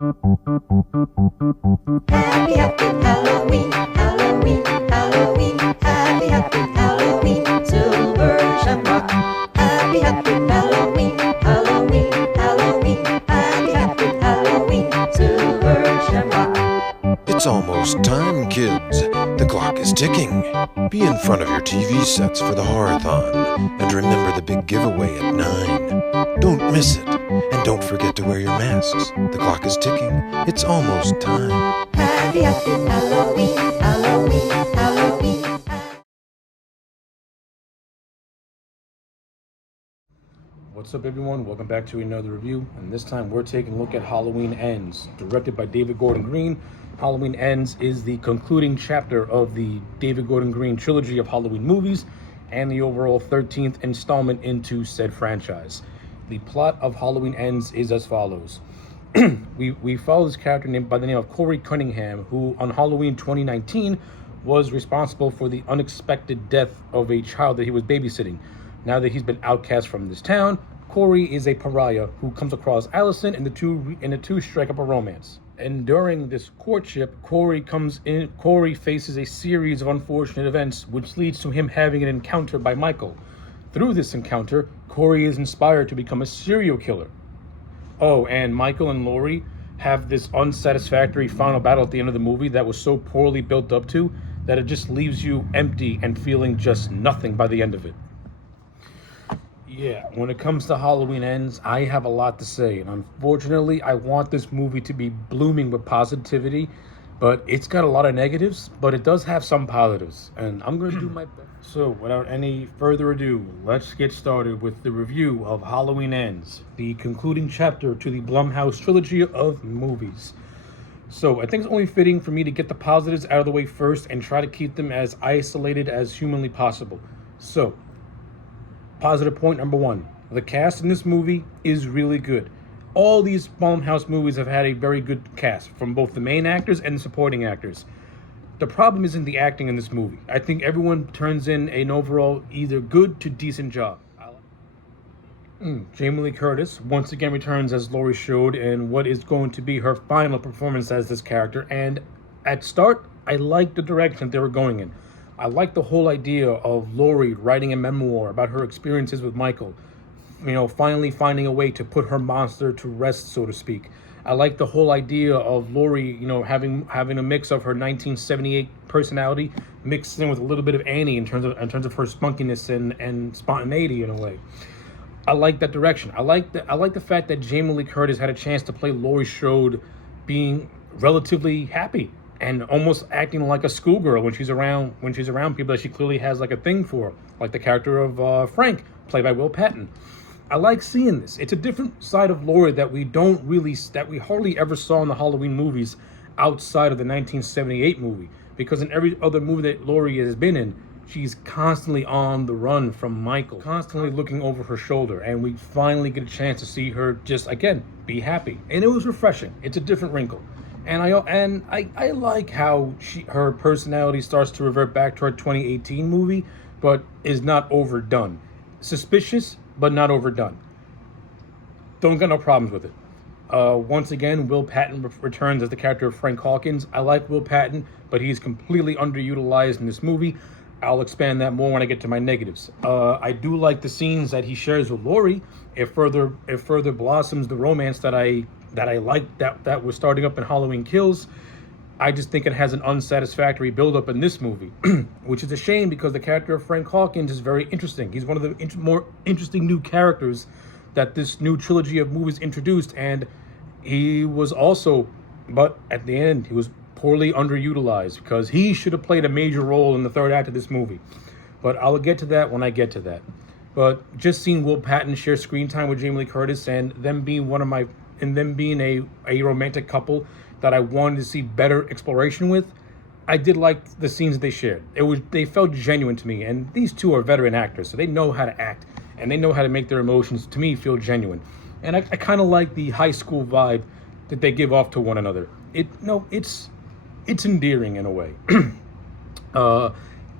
Happy, happy Halloween, Halloween, Halloween. Happy, happy Halloween, silver shamrock. Happy, happy Halloween, Halloween, Halloween. Happy, happy Halloween, silver shamrock. It's almost time, kids. The clock is ticking. Be in front of your TV sets for the Horathon. And remember the big giveaway at 9. Don't miss it. And don't forget to wear your masks. The clock is ticking. It's almost time. Happy, happy Halloween, Halloween, Halloween. What's up, everyone? Welcome back to another review, and this time we're taking a look at Halloween Ends, directed by David Gordon Green. Halloween Ends is the concluding chapter of the David Gordon Green trilogy of Halloween movies and the overall 13th installment into said franchise. The plot of Halloween Ends is as follows. we follow this character named by the name of Corey Cunningham, who on Halloween 2019 was responsible for the unexpected death of a child that he was babysitting. Now that he's been outcast from this town, Corey is a pariah who comes across Allison, and the two strike up a romance. And during this courtship, Corey faces a series of unfortunate events, which leads to him having an encounter by Michael. Through this encounter, Corey is inspired to become a serial killer. Oh, and Michael and Laurie have this unsatisfactory final battle at the end of the movie that was so poorly built up to that it just leaves you empty and feeling just nothing by the end of it. Yeah, when it comes to Halloween Ends, I have a lot to say, and unfortunately, I want this movie to be blooming with positivity, but it's got a lot of negatives, but it does have some positives, and I'm going to do my best. So, without any further ado, let's get started with the review of Halloween Ends, the concluding chapter to the Blumhouse trilogy of movies. So, I think it's only fitting for me to get the positives out of the way first and try to keep them as isolated as humanly possible. So, positive point number one, the cast in this movie is really good. All these Blumhouse movies have had a very good cast, from both the main actors and the supporting actors. The problem isn't the acting in this movie. I think everyone turns in an overall either good to decent job. Jamie Lee Curtis once again returns as Laurie Strode in what is going to be her final performance as this character, and at start, I liked the direction they were going in. I like the whole idea of Laurie writing a memoir about her experiences with Michael, finally finding a way to put her monster to rest, so to speak. I like the whole idea of Laurie, having a mix of her 1978 personality mixed in with a little bit of Annie in terms of her spunkiness and spontaneity in a way. I like that direction. I like the fact that Jamie Lee Curtis had a chance to play Laurie Strode being relatively happy and almost acting like a schoolgirl when she's around people that she clearly has like a thing for, like the character of Frank, played by Will Patton. I like seeing this. It's a different side of Laurie that we hardly ever saw in the Halloween movies outside of the 1978 movie. Because in every other movie that Laurie has been in, she's constantly on the run from Michael, constantly looking over her shoulder, and we finally get a chance to see her just, again, be happy. And it was refreshing. It's a different wrinkle. And I like how her personality starts to revert back to her 2018 movie, but is not overdone. Suspicious, but not overdone. Don't got no problems with it. Once again, Will Patton returns as the character of Frank Hawkins. I like Will Patton, but he's completely underutilized in this movie. I'll expand that more when I get to my negatives. I do like the scenes that he shares with Laurie. It further blossoms the romance that I like that was starting up in Halloween Kills. I just think it has an unsatisfactory build-up in this movie, which is a shame because the character of Frank Hawkins is very interesting. He's one of the more interesting new characters that this new trilogy of movies introduced, and he was also, but at the end, he was poorly underutilized because he should have played a major role in the third act of this movie. But I'll get to that when I get to that. But just seeing Will Patton share screen time with Jamie Lee Curtis and them being a romantic couple that I wanted to see better exploration with, I did like the scenes that they shared. They felt genuine to me, and these two are veteran actors, so they know how to act, and they know how to make their emotions, to me, feel genuine. And I kind of like the high school vibe that they give off to one another. It's endearing in a way.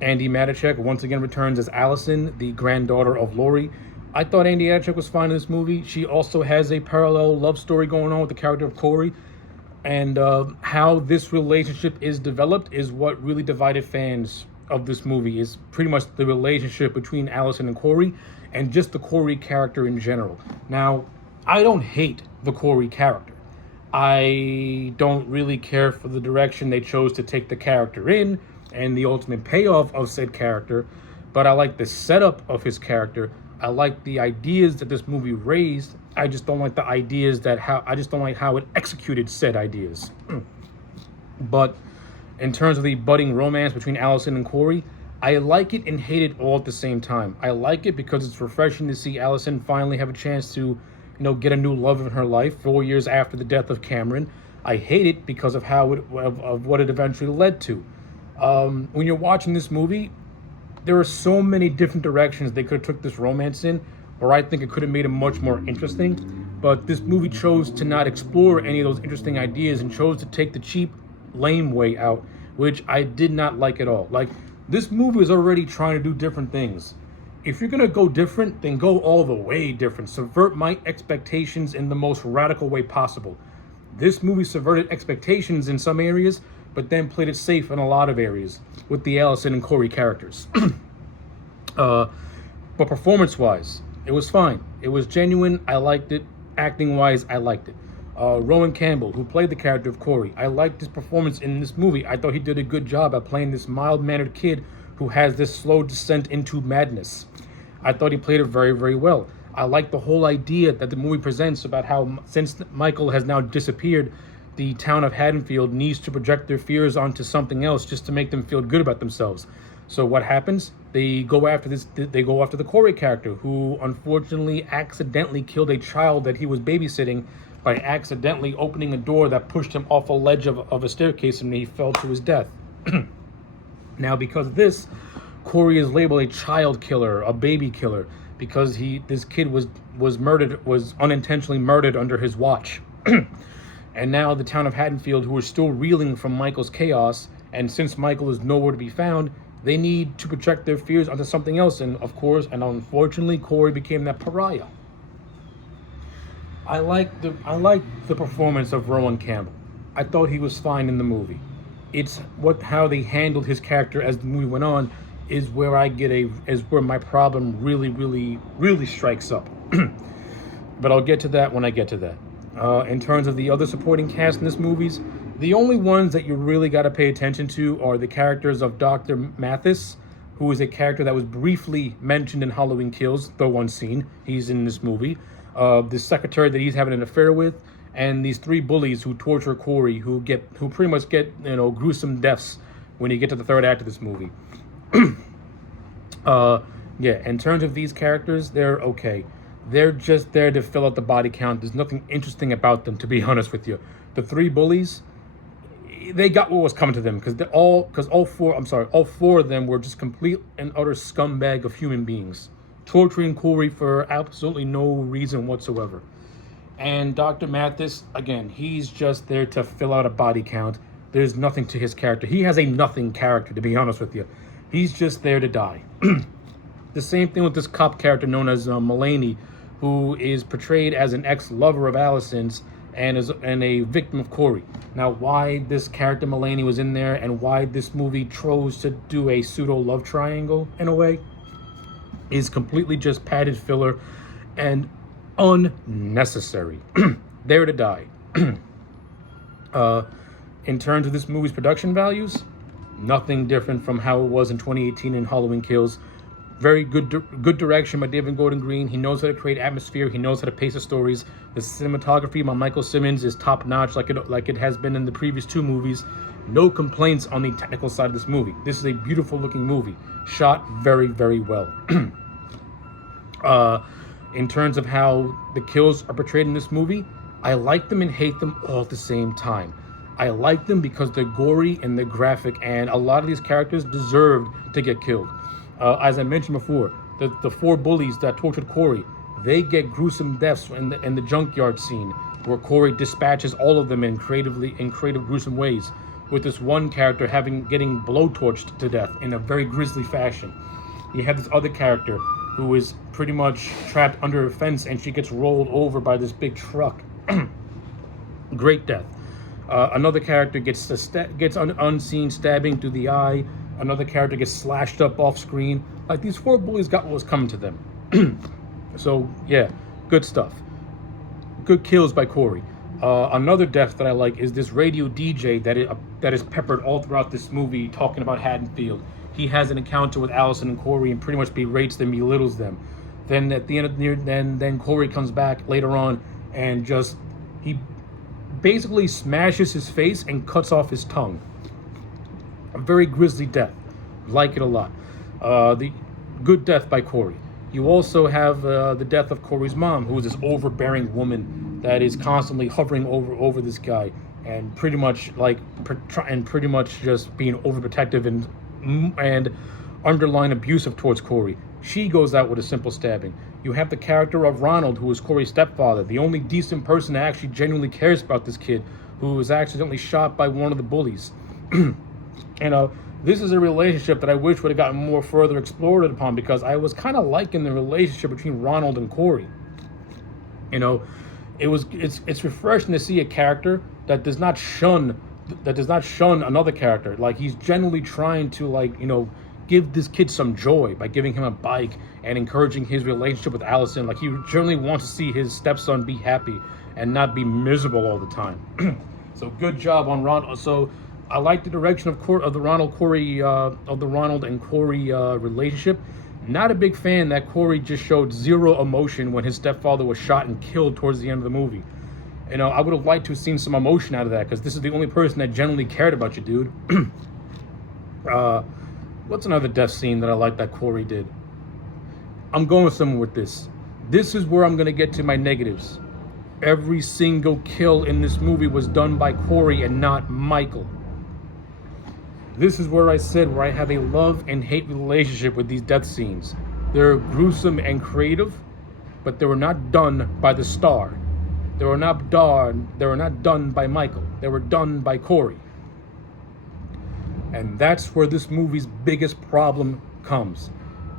Andy Matichak once again returns as Allison, the granddaughter of Laurie. I thought Andy Matichak was fine in this movie. She also has a parallel love story going on with the character of Corey. And how this relationship is developed is what really divided fans of this movie. Is pretty much the relationship between Allison and Corey, and just the Corey character in general. Now, I don't hate the Corey character. I don't really care for the direction they chose to take the character in and the ultimate payoff of said character, but I like the setup of his character. I like the ideas that this movie raised. I just don't like the ideas I just don't like how it executed said ideas. But in terms of the budding romance between Allison and Corey, I like it and hate it all at the same time. I like it because it's refreshing to see Allison finally have a chance to, get a new love in her life 4 years after the death of Cameron. I hate it because of of what it eventually led to. When you're watching this movie, there are so many different directions they could have took this romance in, or I think it could have made it much more interesting. But this movie chose to not explore any of those interesting ideas and chose to take the cheap, lame way out, which I did not like at all. Like, this movie is already trying to do different things. If you're gonna go different, then go all the way different. Subvert my expectations in the most radical way possible. This movie subverted expectations in some areas, but then played it safe in a lot of areas with the Allison and Corey characters. But performance-wise, it was fine. It was genuine. I liked it. Acting-wise, I liked it. Rowan Campbell, who played the character of Corey, I liked his performance in this movie. I thought he did a good job at playing this mild-mannered kid who has this slow descent into madness. I thought he played it very, very well. I like the whole idea that the movie presents about how, since Michael has now disappeared, the town of Haddonfield needs to project their fears onto something else just to make them feel good about themselves. So what happens? They go after the Corey character, who unfortunately accidentally killed a child that he was babysitting by accidentally opening a door that pushed him off a ledge of a staircase, and he fell to his death. Now, because of this, Corey is labeled a child killer, a baby killer, because this kid was unintentionally murdered under his watch. And now the town of Haddonfield, who is still reeling from Michael's chaos, and since Michael is nowhere to be found, they need to project their fears onto something else. And of course, and unfortunately, Corey became that pariah. I like the performance of Rowan Campbell. I thought he was fine in the movie. It's how they handled his character as the movie went on is where my problem really, really, really strikes up. But I'll get to that when I get to that. In terms of the other supporting cast in this movies, the only ones that you really got to pay attention to are the characters of Dr. Mathis, who is a character that was briefly mentioned in Halloween Kills, though unseen. He's in this movie. The secretary that he's having an affair with, and these three bullies who torture Corey, who pretty much get gruesome deaths when you get to the third act of this movie. In terms of these characters, they're okay. They're just there to fill out the body count. There's nothing interesting about them, to be honest with you. The three bullies, they got what was coming to them because all four of them were just complete and utter scumbag of human beings, torturing Corey for absolutely no reason whatsoever. And Dr. Mathis, again, he's just there to fill out a body count. There's nothing to his character. He has a nothing character, to be honest with you. He's just there to die. The same thing with this cop character known as Mulaney, who is portrayed as an ex-lover of Allison's and a victim of Corey. Now, why this character Mulaney was in there and why this movie chose to do a pseudo-love triangle, in a way, is completely just padded filler and unnecessary. There to die. In terms of this movie's production values, nothing different from how it was in 2018 in Halloween Kills. Very good direction by David Gordon Green. He knows how to create atmosphere. He knows how to pace the stories. The cinematography by Michael Simmons is top notch, like it has been in the previous two movies. No complaints on the technical side of this movie. This is a beautiful looking movie, shot very, very well. In terms of how the kills are portrayed in this movie, I like them and hate them all at the same time. I like them because they're gory and they're graphic, and a lot of these characters deserved to get killed. As I mentioned before, the four bullies that tortured Corey, they get gruesome deaths in the junkyard scene, where Corey dispatches all of them in creative, gruesome ways, with this one character getting blowtorched to death in a very grisly fashion. You have this other character who is pretty much trapped under a fence, and she gets rolled over by this big truck. Great death. Another character gets unseen stabbing through the eye. Another character gets slashed up off screen. Like, these four bullies got what was coming to them. So yeah, good stuff. Good kills by Corey. Another death that I like is this radio DJ that is peppered all throughout this movie, talking about Haddonfield. He has an encounter with Allison and Corey and pretty much berates them, belittles them. Then at the end of then Corey comes back later on and just he basically smashes his face and cuts off his tongue. A very grisly death. Like it a lot. The good death by Corey. You also have the death of Corey's mom, who is this overbearing woman that is constantly hovering over this guy and pretty much just being overprotective and underlying abusive towards Corey. She goes out with a simple stabbing. You have the character of Ronald, who is Corey's stepfather, the only decent person that actually genuinely cares about this kid, who was accidentally shot by one of the bullies. This is a relationship that I wish would have gotten more further explored upon, because I was kind of liking the relationship between Ronald and Corey. It's refreshing to see a character that does not shun another character. Like, he's genuinely trying to give this kid some joy by giving him a bike and encouraging his relationship with Allison. Like, he generally wants to see his stepson be happy and not be miserable all the time. So good job on Ronald. So I like the direction of the Ronald and Corey relationship. Not a big fan that Corey just showed zero emotion when his stepfather was shot and killed towards the end of the movie. I would have liked to have seen some emotion out of that, because this is the only person that genuinely cared about you, dude. What's another death scene that I like that Corey did? I'm going somewhere with this. This is where I'm going to get to my negatives. Every single kill in this movie was done by Corey and not Michael. This is where I said where I have a love and hate relationship with these death scenes. They're gruesome and creative, but they were not done by the star. They were not done by Michael. They were done by Corey. And that's where this movie's biggest problem comes.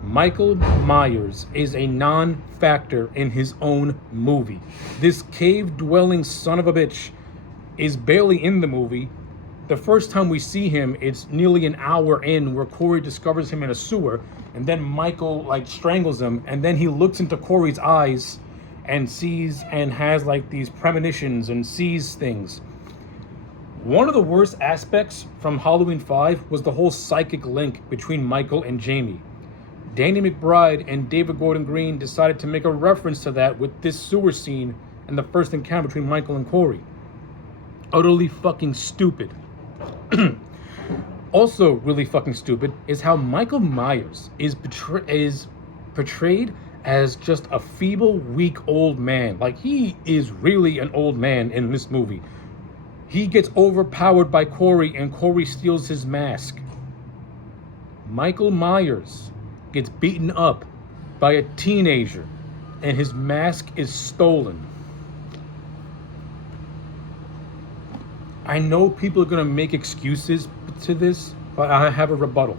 Michael Myers is a non-factor in his own movie. This cave-dwelling son of a bitch is barely in the movie. The first time we see him, it's nearly an hour in, where Corey discovers him in a sewer, and then Michael strangles him, and then he looks into Corey's eyes and sees and has these premonitions and sees things. One of the worst aspects from Halloween 5 was the whole psychic link between Michael and Jamie. Danny McBride and David Gordon Green decided to make a reference to that with this sewer scene and the first encounter between Michael and Corey. Utterly fucking stupid. Also really fucking stupid is how Michael Myers is portrayed as just a feeble, weak old man. Like, he is really an old man in this movie. He gets overpowered by Corey and Corey steals his mask. Michael Myers gets beaten up by a teenager and his mask is stolen. I know people are going to make excuses to this, but I have a rebuttal.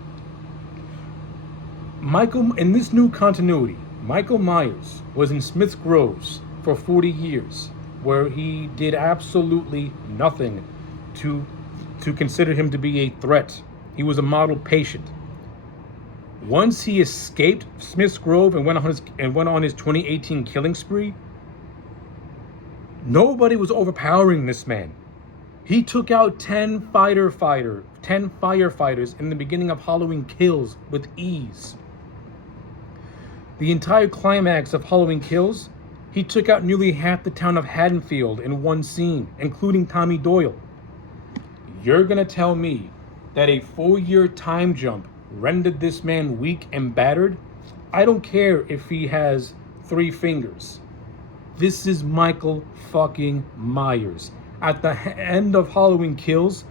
In this new continuity, Michael Myers was in Smith's Groves for 40 years, where he did absolutely nothing to consider him to be a threat. He was a model patient. Once he escaped Smith's Grove and went on his 2018 killing spree, nobody was overpowering this man. He took out 10 firefighters in the beginning of Halloween Kills with ease. The entire climax of Halloween Kills, he took out nearly half the town of Haddonfield in one scene, including Tommy Doyle. You're gonna tell me that a 4-year time jump rendered this man weak and battered? I don't care if he has 3 fingers. This is Michael fucking Myers. At the end of Halloween Kills,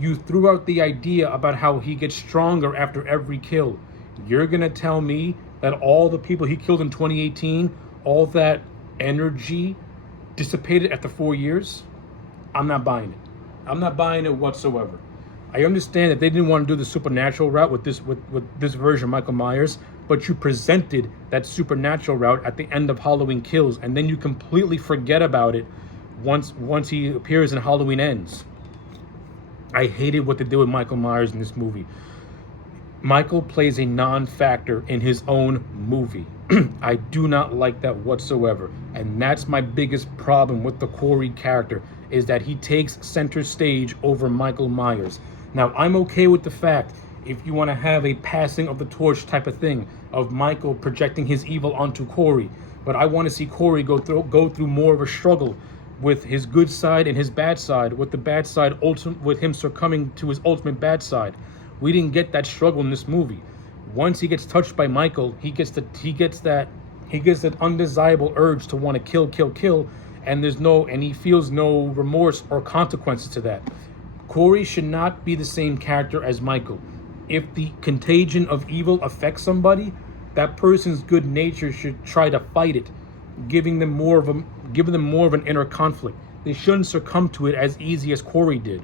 you threw out the idea about how he gets stronger after every kill. You're gonna tell me that all the people he killed in 2018, all that energy dissipated after 4 years? I'm not buying it. I'm not buying it whatsoever. I understand that they didn't want to do the supernatural route with this version of Michael Myers, but you presented that supernatural route at the end of Halloween Kills, and then you completely forget about it once he appears in Halloween Ends. I hated what they did with Michael Myers in this movie. Michael plays a non-factor in his own movie. I do not like that whatsoever. And that's my biggest problem with the Corey character, is that he takes center stage over Michael Myers. Now, I'm okay with the fact, if you want to have a passing of the torch type of thing, of Michael projecting his evil onto Corey. But I want to see Corey go through more of a struggle with his good side and his bad side, with the bad side with him succumbing to his ultimate bad side. We didn't get that struggle in this movie. Once he gets touched by Michael, he gets that undesirable urge to want to kill, and he feels no remorse or consequences to that. Corey should not be the same character as Michael. If the contagion of evil affects somebody, that person's good nature should try to fight it, giving them more of an inner conflict. They shouldn't succumb to it as easy as Corey did.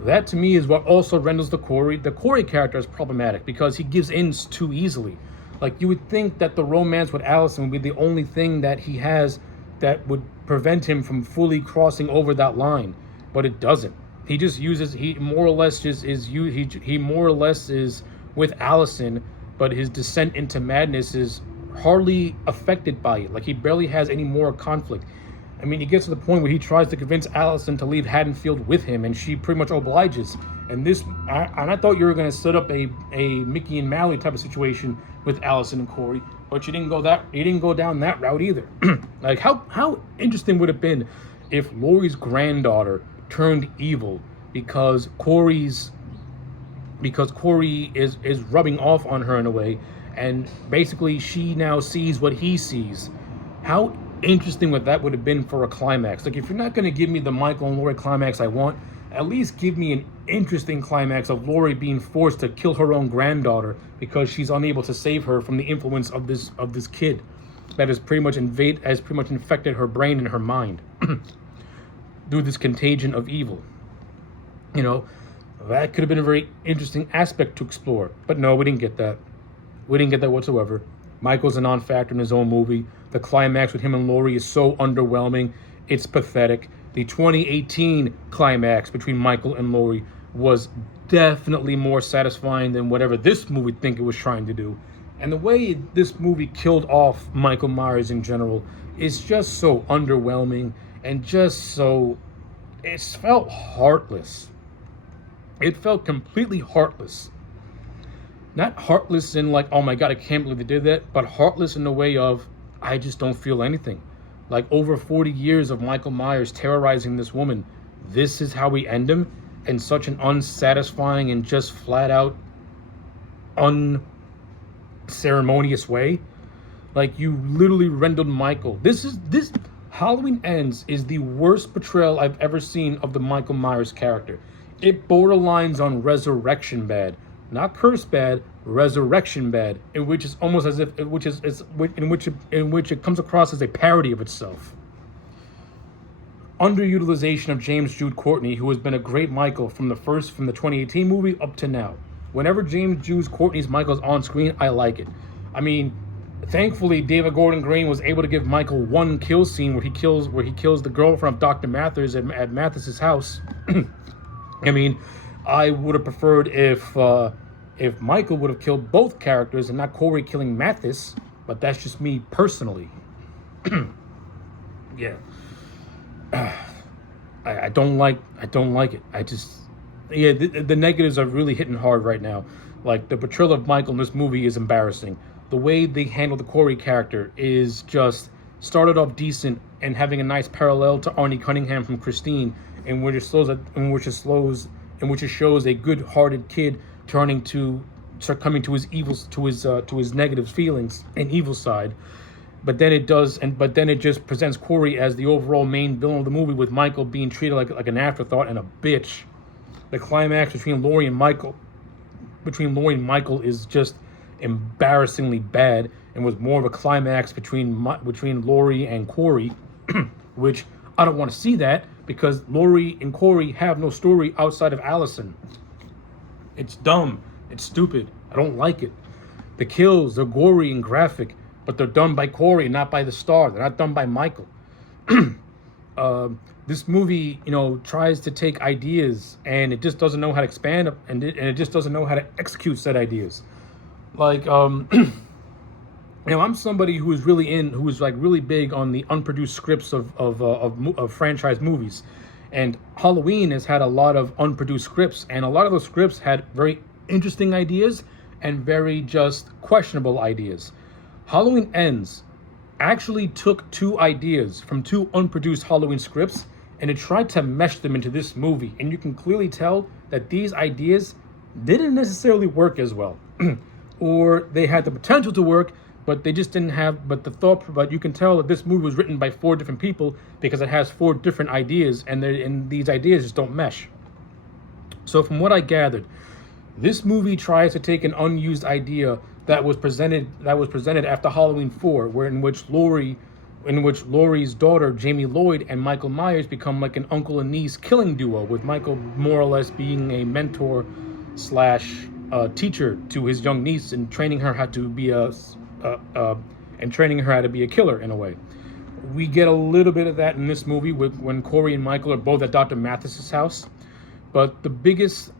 That to me is what also renders the Corey character is problematic, because he gives in too easily. Like, you would think that the romance with Allison would be the only thing that he has that would prevent him from fully crossing over that line, but it doesn't. He just he more or less is with Allison, but his descent into madness is hardly affected by it. Like, he barely has any more conflict. I mean, he gets to the point where he tries to convince Allison to leave Haddonfield with him, and she pretty much obliges. And I thought you were going to set up a Mickey and Mallory type of situation with Allison and Corey, but you didn't go down that route either. Like, how interesting would it have been if Laurie's granddaughter turned evil because Corey is rubbing off on her in a way, and basically she now sees what he sees. How interesting would that would have been for a climax? Like, if you're not going to give me the Michael and Laurie climax I want, at least give me an interesting climax of Laurie being forced to kill her own granddaughter because she's unable to save her from the influence of this kid that has pretty much infected her brain and her mind through this contagion of evil. You know, that could have been a very interesting aspect to explore. But no, we didn't get that. We didn't get that whatsoever. Michael's a non-factor in his own movie. The climax with him and Laurie is so underwhelming. It's pathetic. The 2018 climax between Michael and Laurie was definitely more satisfying than whatever this movie think it was trying to do. And the way this movie killed off Michael Myers in general is just so underwhelming and it felt heartless. It felt completely heartless. Not heartless in like, oh my God, I can't believe they did that, but heartless in the way of, I just don't feel anything. Like, over 40 years of Michael Myers terrorizing this woman, this is how we end him in such an unsatisfying and just flat out unceremonious way. Like, you literally rendered Michael. This Halloween Ends is the worst portrayal I've ever seen of the Michael Myers character. It borderlines on resurrection bad. Not curse bad, resurrection bad, in which is almost as if, in which it comes across as a parody of itself. Underutilization of James Jude Courtney, who has been a great Michael from the 2018 movie up to now. Whenever James Jude Courtney's Michael's on screen, I like it. I mean, thankfully, David Gordon Green was able to give Michael one kill scene where he kills the girlfriend of Dr. Mathers at Mathis's house. I mean, I would have preferred if Michael would have killed both characters and not Corey killing Mathis, but that's just me personally. Yeah. I don't like it. The negatives are really hitting hard right now. Like, the portrayal of Michael in this movie is embarrassing. The way they handle the Corey character is just started off decent and having a nice parallel to Arnie Cunningham from Christine, in which it shows a good-hearted kid succumbing to his evils, to his negative feelings and evil side. But then it just presents Corey as the overall main villain of the movie, with Michael being treated like an afterthought and a bitch. The climax between Laurie and Michael is just embarrassingly bad, and was more of a climax between Laurie and Corey, which I don't want to see that, because Laurie and Corey have no story outside of Allison. It's dumb. It's stupid. I don't like it. The kills, they're gory and graphic, but they're done by Corey, not by the star. They're not done by Michael. this movie, tries to take ideas and it just doesn't know how to expand and it just doesn't know how to execute said ideas. Like, I'm somebody who is like really big on the unproduced scripts of franchise movies, and Halloween has had a lot of unproduced scripts, and a lot of those scripts had very interesting ideas and very just questionable ideas. Halloween Ends actually took two ideas from two unproduced Halloween scripts and it tried to mesh them into this movie, and you can clearly tell that these ideas didn't necessarily work as well. Or they had the potential to work, but they just didn't have but you can tell that this movie was written by four different people because it has four different ideas, and these ideas just don't mesh. So from what I gathered, this movie tries to take an unused idea that was presented after Halloween 4, in which Laurie's daughter Jamie Lloyd and Michael Myers become like an uncle and niece killing duo, with Michael more or less being a mentor slash teacher to his young niece and training her how to be a killer in a way. We get a little bit of that in this movie when Corey and Michael are both at Dr. Mathis's house, but the biggest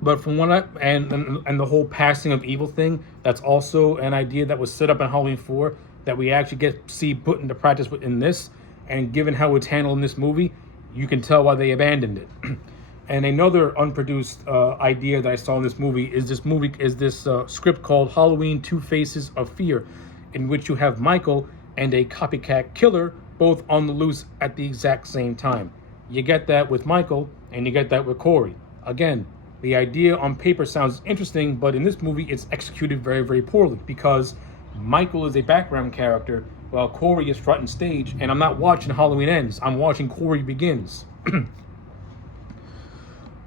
but from what and the whole passing of evil thing, that's also an idea that was set up in Halloween 4 that we actually see put into practice in this, and given how it's handled in this movie, you can tell why they abandoned it. And another unproduced idea that I saw in this movie is this script called Halloween 2 Faces of Fear, in which you have Michael and a copycat killer both on the loose at the exact same time. You get that with Michael and you get that with Corey. Again, the idea on paper sounds interesting, but in this movie it's executed very, very poorly because Michael is a background character while Corey is front and stage, and I'm not watching Halloween Ends, I'm watching Corey Begins.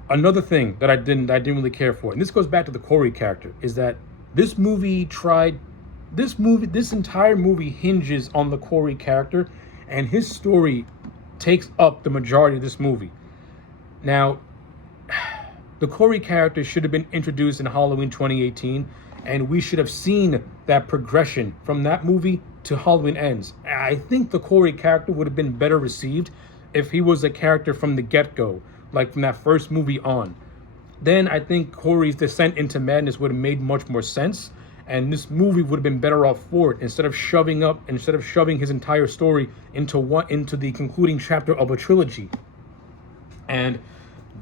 Another thing that I didn't really care for, and this goes back to the Corey character, is that this entire movie hinges on the Corey character, and his story takes up the majority of this movie. Now, the Corey character should have been introduced in Halloween 2018, and we should have seen that progression from that movie to Halloween Ends. I think the Corey character would have been better received if he was a character from the get-go, like from that first movie on. Then I think Corey's descent into madness would have made much more sense, and this movie would have been better off for it instead of shoving his entire story into the concluding chapter of a trilogy. And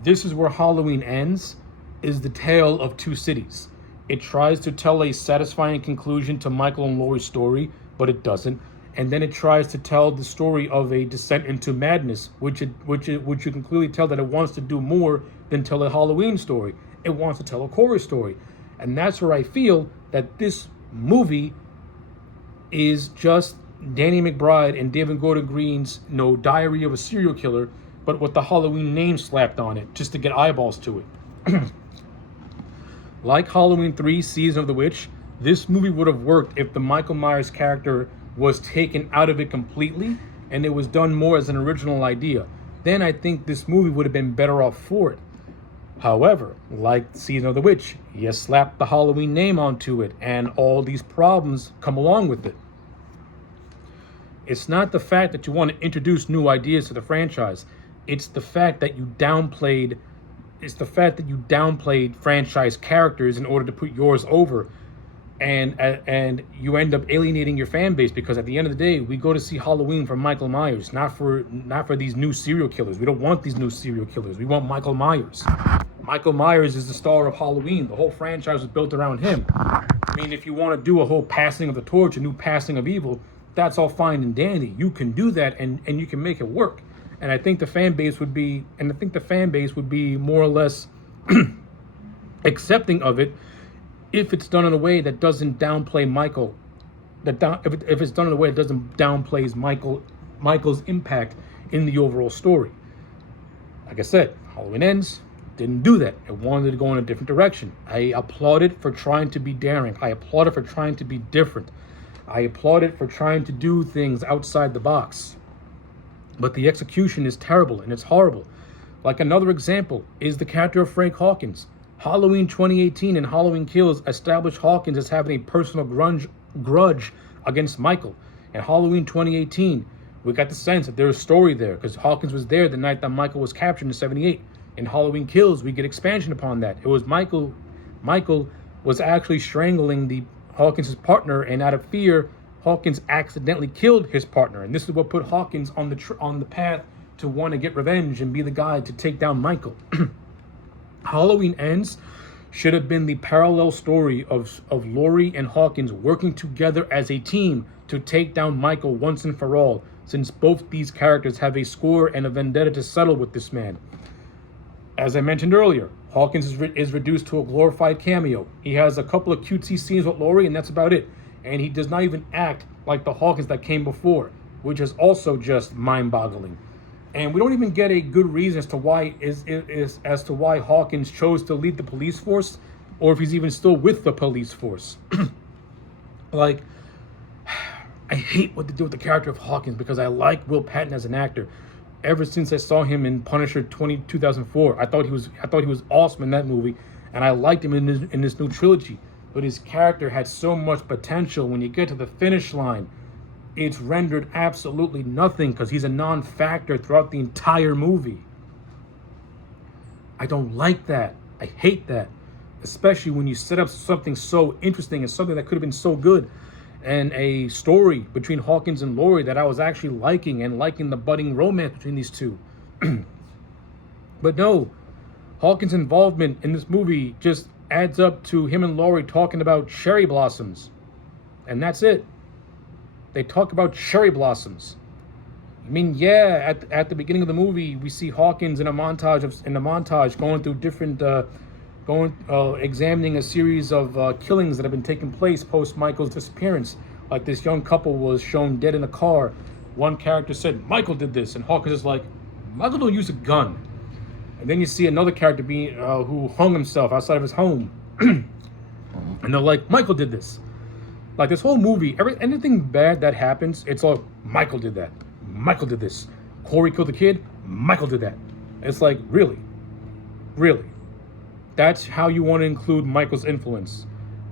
this is where Halloween Ends is the tale of two cities. It tries to tell a satisfying conclusion to Michael and Laurie's story, but it doesn't. And then it tries to tell the story of a descent into madness, which you can clearly tell that it wants to do more than tell a Halloween story. It wants to tell a Corey story. And that's where I feel that this movie is just Danny McBride and David Gordon Green's Diary of a Serial Killer, but with the Halloween name slapped on it just to get eyeballs to it. Like Halloween 3 Season of the Witch, this movie would have worked if the Michael Myers character was taken out of it completely and it was done more as an original idea. Then I think this movie would have been better off for it. However, like Season of the Witch, you slap the Halloween name onto it and all these problems come along with it. It's not the fact that you want to introduce new ideas to the franchise. It's the fact that you downplayed franchise characters in order to put yours over, and you end up alienating your fan base, because at the end of the day, we go to see Halloween for Michael Myers, not for these new serial killers. We don't want these new serial killers. We want Michael Myers. Michael Myers is the star of Halloween. The whole franchise was built around him. I mean, if you want to do a whole passing of the torch, a new passing of evil, that's all fine and dandy. You can do that, and you can make it work. And I think the fan base would be more or less accepting of it if it's done in a way that doesn't downplay Michael. If it's done in a way that doesn't downplays Michael's impact in the overall story. Like I said, Halloween Ends didn't do that. It wanted to go in a different direction. I applaud it for trying to be daring. I applaud it for trying to be different. I applaud it for trying to do things outside the box. But the execution is terrible and it's horrible. Like another example is the character of Frank Hawkins. Halloween 2018 and Halloween Kills established Hawkins as having a personal grudge against Michael. In Halloween 2018, We got the sense that there's a story there because Hawkins was there the night that Michael was captured in '78. In Halloween Kills, we get expansion upon that. It was Michael was actually strangling the Hawkins' partner, and out of fear, Hawkins accidentally killed his partner. And this is what put Hawkins on the path to want to get revenge and be the guy to take down Michael. Halloween Ends should have been the parallel story of Laurie and Hawkins working together as a team to take down Michael once and for all, since both these characters have a score and a vendetta to settle with this man. As I mentioned earlier, Hawkins is reduced to a glorified cameo. He has a couple of cutesy scenes with Laurie, and that's about it. And he does not even act like the Hawkins that came before, which is also just mind-boggling. And we don't even get a good reason as to why Hawkins chose to leave the police force, or if he's even still with the police force. Like, I hate what they do with the character of Hawkins because I like Will Patton as an actor. Ever since I saw him in Punisher 2004, I thought he was awesome in that movie, and I liked him in this new trilogy. But his character had so much potential. When you get to the finish line, it's rendered absolutely nothing because he's a non-factor throughout the entire movie. I don't like that. I hate that, especially when you set up something so interesting and something that could have been so good, and a story between Hawkins and Laurie that I was actually liking the budding romance between these two. But no, Hawkins' involvement in this movie just adds up to him and Laurie talking about cherry blossoms, and that's it. They talk about cherry blossoms. I mean, yeah, at the beginning of the movie, we see Hawkins in a montage going through different, examining a series of killings that have been taking place post Michael's disappearance. Like this young couple was shown dead in a car. One character said, "Michael did this," and Hawkins is like, "Michael don't use a gun." And then you see another character who hung himself outside of his home, and they're like, "Michael did this." Like this whole movie, anything bad that happens, it's all Michael did that. Michael did this. Corey killed the kid. Michael did that. It's like, really? Really? That's how you want to include Michael's influence?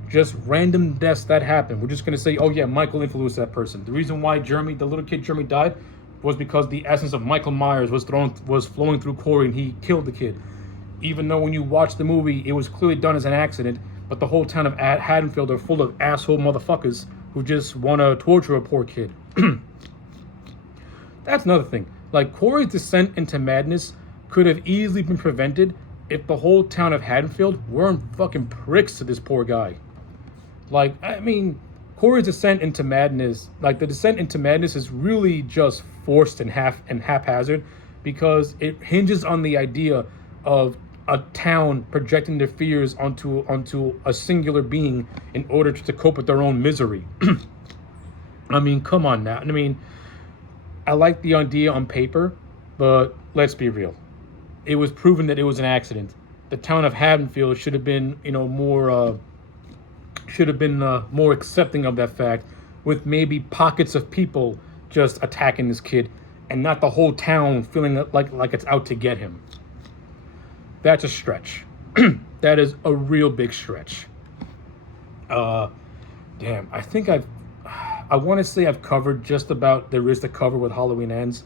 Just random deaths that happen. We're just going to say, oh yeah, Michael influenced that person. The reason why the little kid Jeremy died was because the essence of Michael Myers was flowing through Corey and he killed the kid. Even though when you watch the movie, it was clearly done as an accident, but the whole town of Haddonfield are full of asshole motherfuckers who just want to torture a poor kid. That's another thing. Like, Corey's descent into madness could have easily been prevented if the whole town of Haddonfield weren't fucking pricks to this poor guy. Like, I mean, Corey's descent into madness, like the descent into madness is really just forced and haphazard because it hinges on the idea of a town projecting their fears onto a singular being in order to cope with their own misery. I mean, come on now. I mean, I like the idea on paper, but let's be real. It was proven that it was an accident. The town of Haddonfield should have been, more accepting of that fact, with maybe pockets of people just attacking this kid, and not the whole town feeling like it's out to get him. That's a stretch. That is a real big stretch. Damn, I want to say I've covered just about there is to cover with Halloween Ends.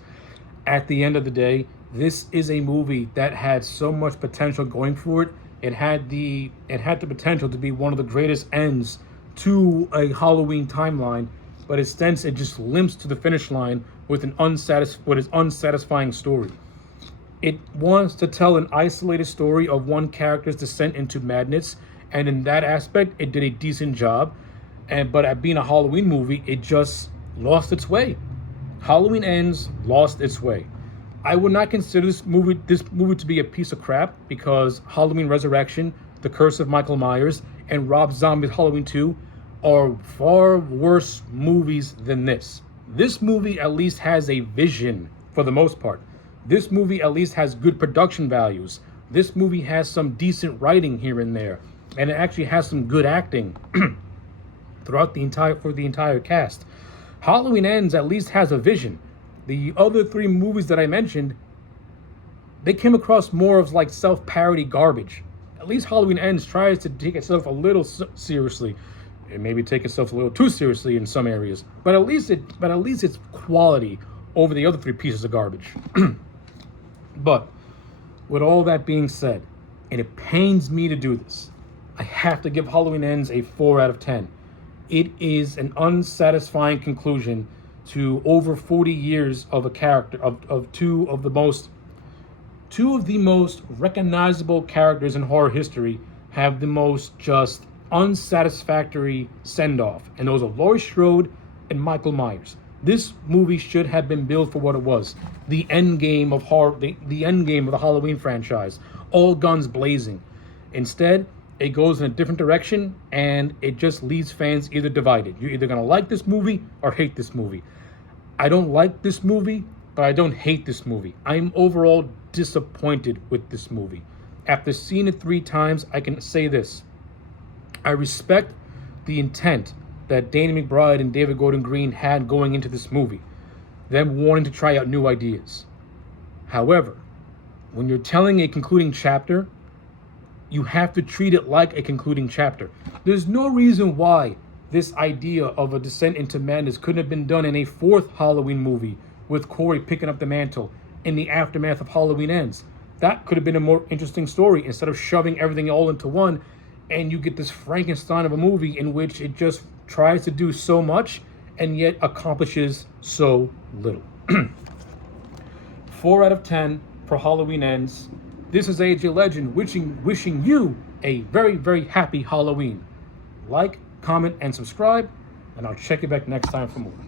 At the end of the day, this is a movie that had so much potential going for it. It had the potential to be one of the greatest ends to a Halloween timeline, but instead it just limps to the finish line with what is unsatisfying story. It wants to tell an isolated story of one character's descent into madness, and in that aspect, it did a decent job. But at being a Halloween movie, it just lost its way. Halloween Ends lost its way. I would not consider this movie to be a piece of crap because Halloween Resurrection, The Curse of Michael Myers, and Rob Zombie's Halloween 2 are far worse movies than this. This movie at least has a vision for the most part. This movie at least has good production values. This movie has some decent writing here and there, and it actually has some good acting throughout the entire cast. Halloween Ends at least has a vision. The other three movies that I mentioned, they came across more of like self-parody garbage. At least Halloween Ends tries to take itself a little seriously. It maybe take itself a little too seriously in some areas, but at least it's quality over the other 3 pieces of garbage. But with all that being said, and it pains me to do this, I have to give Halloween Ends a 4 out of 10. It is an unsatisfying conclusion to over 40 years of a character, of two of the most recognizable characters in horror history have the most just unsatisfactory send-off, and those are Laurie Strode and Michael Myers. This movie should have been billed for what it was, the end game of horror, the end game of the Halloween franchise, all guns blazing. Instead, it goes in a different direction, and it just leaves fans either divided. You're either going to like this movie or hate this movie. I don't like this movie, but I don't hate this movie. I'm overall disappointed with this movie. After seeing it 3 times, I can say this. I respect the intent that Danny McBride and David Gordon Green had going into this movie, them wanting to try out new ideas. However, when you're telling a concluding chapter, you have to treat it like a concluding chapter. There's no reason why this idea of a descent into madness couldn't have been done in a 4th Halloween movie with Corey picking up the mantle in the aftermath of Halloween Ends. That could have been a more interesting story instead of shoving everything all into one, and you get this Frankenstein of a movie in which it just tries to do so much and yet accomplishes so little. 4 out of 10 for Halloween Ends. This is AJ Legend wishing you a very, very happy Halloween. Like, comment, and subscribe, and I'll check you back next time for more.